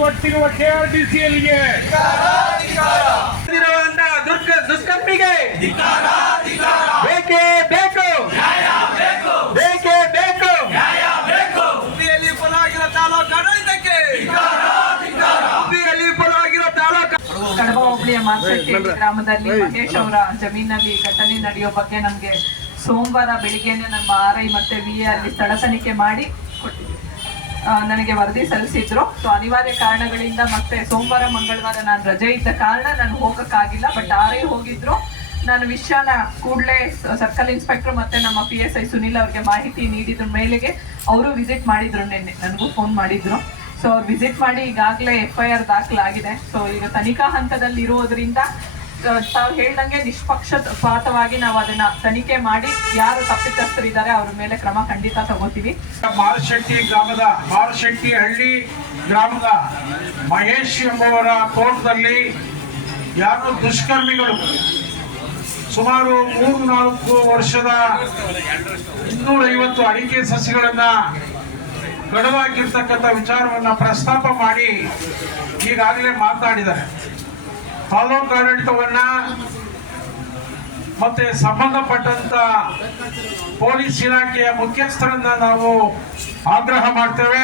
ಕೊಟ್ಟಿರುವ ಕೆಆರ್ಟಿಸಿಎಲ್ಗೆ ಇರುವಂತ ದುರ್ಗ ದುಷ್ಕರ್ಮಿಗೆ. ಬೇಕೇ ಬೇಕು. ಬೇಕೇ ಬೇಕು. ಬುದ್ಧಿಯಲ್ಲಿ ಫಲಾಗಿರೋ ತಾಲೂಕು ಆಡಳಿತಕ್ಕೆ. ಹುಬ್ಳಿಯಲ್ಲಿ ಪರವಾಗಿರೋ ತಾಲೂಕು ಕಡಬ ಹೋಬಳಿಯ ಮಾರ್ಸಟ್ಟಿ ಗ್ರಾಮದಲ್ಲಿ ಮಹೇಶ್ ಅವರ ಜಮೀನಲ್ಲಿ ಘಟನೆ ನಡೆಯೋ ಬಗ್ಗೆ ನಮ್ಗೆ ಸೋಮವಾರ ಬೆಳಿಗ್ಗೆನೆ ನಮ್ಮ ಆರ್ ಐ ಮತ್ತೆ ವಿ ಎ ಅಲ್ಲಿ ಸ್ಥಳ ತನಿಖೆ ಮಾಡಿ ಕೊಟ್ಟಿದ್ರು. ನನಗೆ ವರದಿ ಸಲ್ಲಿಸಿದ್ರು. ಸೊ ಅನಿವಾರ್ಯ ಕಾರಣಗಳಿಂದ ಮತ್ತೆ ಸೋಮವಾರ, ಮಂಗಳವಾರ ನಾನು ರಜೆ ಇದ್ದ ಕಾರಣ ನಾನು ಹೋಗಕ್ಕಾಗಿಲ್ಲ ಬಟ್ ಆರೇ ಹೋಗಿದ್ರು. ನಾನು ವಿಷಯನ ಕೂಡಲೇ ಸರ್ಕಲ್ ಇನ್ಸ್ಪೆಕ್ಟರ್ ಮತ್ತೆ ನಮ್ಮ ಪಿ ಎಸ್ ಐ ಸುನಿಲ್ ಅವ್ರಿಗೆ ಮಾಹಿತಿ ನೀಡಿದ್ರ ಮೇಲೆಗೆ ಅವರು ವಿಸಿಟ್ ಮಾಡಿದ್ರು ನಿನ್ನೆ. ನನಗೂ ಫೋನ್ ಮಾಡಿದ್ರು. ಸೊ ಅವ್ರು ವಿಸಿಟ್ ಮಾಡಿ ಈಗಾಗಲೇ ಎಫ್ ಐ ಆರ್ ದಾಖಲಾಗಿದೆ. ಸೊ ಈಗ ತನಿಖಾ ಹಂತದಲ್ಲಿ ಇರುವುದರಿಂದ ತಾವು ಹೇಳ್ದಂಗೆ ನಿಷ್ಪಕ್ಷಪಾತವಾಗಿ ನಾವು ಅದನ್ನ ತನಿಖೆ ಮಾಡಿ ಯಾರು ತಪ್ಪಿತಸ್ಥರಿದ್ದಾರೆ ಅವ್ರ ಮೇಲೆ ಕ್ರಮ ಖಂಡಿತ ತಗೋತೀವಿ. ಮಾರಶೆಟ್ಟಿ ಗ್ರಾಮದ, ಮಾರಶೆಟ್ಟಿ ಹಳ್ಳಿ ಗ್ರಾಮದ ಮಹೇಶ್ ಎಂಬುವರ ತೋಟದಲ್ಲಿ ಯಾರು ದುಷ್ಕರ್ಮಿಗಳು ಸುಮಾರು ಮೂರು ನಾಲ್ಕು ವರ್ಷದ ಇನ್ನೂರೈವತ್ತು ಅಡಿಕೆ ಸಸಿಗಳನ್ನ ಕಡುವಾಗಿರ್ತಕ್ಕಂಥ ವಿಚಾರವನ್ನ ಪ್ರಸ್ತಾಪ ಮಾಡಿ ಈಗಾಗಲೇ ಮಾತನಾಡಿದ್ದಾರೆ ತಾಲೂಕು ಆಡಳಿತವನ್ನ ಮತ್ತೆ ಸಂಬಂಧಪಟ್ಟಂತ ಪೊಲೀಸ್ ಇಲಾಖೆಯ ಮುಖ್ಯಸ್ಥರನ್ನ ನಾವು ಆಗ್ರಹ ಮಾಡ್ತೇವೆ.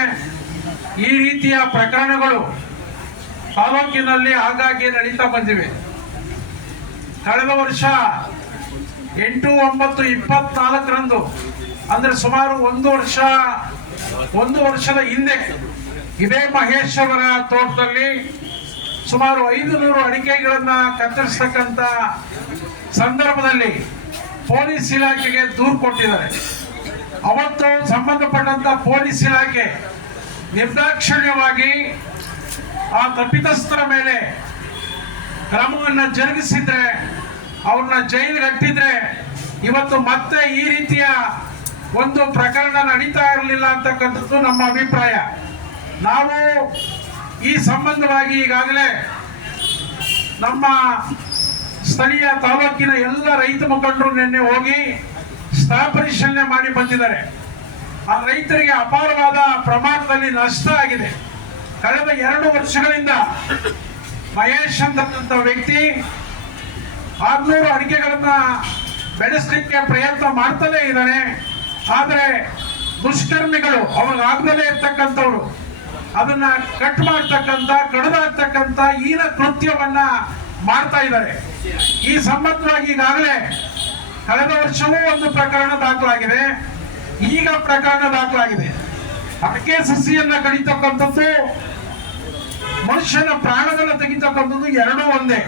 ಈ ರೀತಿಯ ಪ್ರಕರಣಗಳು ತಾಲೂಕಿನಲ್ಲಿ ಆಗಾಗ್ಗೆ ನಡೀತಾ ಬಂದಿವೆ. ಕಳೆದ ವರ್ಷ ಎಂಟು ಒಂಬತ್ತು ಇಪ್ಪತ್ನಾಲ್ಕರಂದು, ಅಂದ್ರೆ ಸುಮಾರು ಒಂದು ವರ್ಷ, ಒಂದು ವರ್ಷದ ಹಿಂದೆ ಇದೇ ಮಹೇಶ್ವರ ತೋಟದಲ್ಲಿ ಸುಮಾರು ಐದು ನೂರು ಅಡಿಕೆಗಳನ್ನ ಕತ್ತರಿಸ್ತಕ್ಕಂಥ ಸಂದರ್ಭದಲ್ಲಿ ಪೊಲೀಸ್ ಇಲಾಖೆಗೆ ದೂರು ಕೊಟ್ಟಿದ್ದಾರೆ. ಅವತ್ತು ಸಂಬಂಧಪಟ್ಟಂತ ಪೊಲೀಸ್ ಇಲಾಖೆ ನಿರ್ದಾಕ್ಷಿಣ್ಯವಾಗಿ ಆ ತಪ್ಪಿತಸ್ಥರ ಮೇಲೆ ಕ್ರಮವನ್ನು ಜರುಗಿಸಿದ್ರೆ, ಅವ್ರನ್ನ ಜೈಲಿಗೆ ಹಟ್ಟಿದ್ರೆ ಇವತ್ತು ಮತ್ತೆ ಈ ರೀತಿಯ ಒಂದು ಪ್ರಕರಣ ನಡೀತಾ ಇರಲಿಲ್ಲ ಅಂತಕ್ಕಂಥದ್ದು ನಮ್ಮ ಅಭಿಪ್ರಾಯ. ನಾವು ಈ ಸಂಬಂಧವಾಗಿ ಈಗಾಗಲೇ ನಮ್ಮ ಸ್ಥಳೀಯ ತಾಲೂಕಿನ ಎಲ್ಲ ರೈತ ಮುಖಂಡರು ನಿನ್ನೆ ಹೋಗಿ ಸ್ಥಳ ಪರಿಶೀಲನೆ ಮಾಡಿ ಬಂದಿದ್ದಾರೆ. ಆ ರೈತರಿಗೆ ಅಪಾರವಾದ ಪ್ರಮಾಣದಲ್ಲಿ ನಷ್ಟ ಆಗಿದೆ. ಕಳೆದ ಎರಡು ವರ್ಷಗಳಿಂದ ಮಹೇಶ್ ಅಂತಕ್ಕಂಥ ವ್ಯಕ್ತಿ ಆರ್ನೂರು ಅಡಿಕೆಗಳನ್ನ ಬೆಳೆಸಲಿಕ್ಕೆ ಪ್ರಯತ್ನ ಮಾಡ್ತಲೇ ಇದ್ದಾನೆ. ಆದರೆ ದುಷ್ಕರ್ಮಿಗಳು ಅವಾಗ ಇರ್ತಕ್ಕಂಥವ್ರು ಅದನ್ನ ಕಟ್ ಮಾಡ್ತಕ್ಕಂಥ ಕಡಿದಾಗ್ತಕ್ಕಂಥ ಈನ ಕೃತ್ಯವನ್ನ ಮಾಡ್ತಾ ಇದ್ದಾರೆ. ಈ ಸಂಬಂಧವಾಗಿ ಈಗಾಗಲೇ ಕಳೆದ ವರ್ಷವೂ ಒಂದು ಪ್ರಕರಣ ದಾಖಲಾಗಿದೆ. ಈಗ ಪ್ರಕರಣ ದಾಖಲಾಗಿದೆ. ಅದಕ್ಕೆ ಸಸಿಯನ್ನ ಕಡಿತಕ್ಕಂಥದ್ದು ಮನುಷ್ಯನ ಪ್ರಾಣವನ್ನು ತೆಗಿತಕ್ಕಂಥದ್ದು ಎರಡೂ ಒಂದೇ.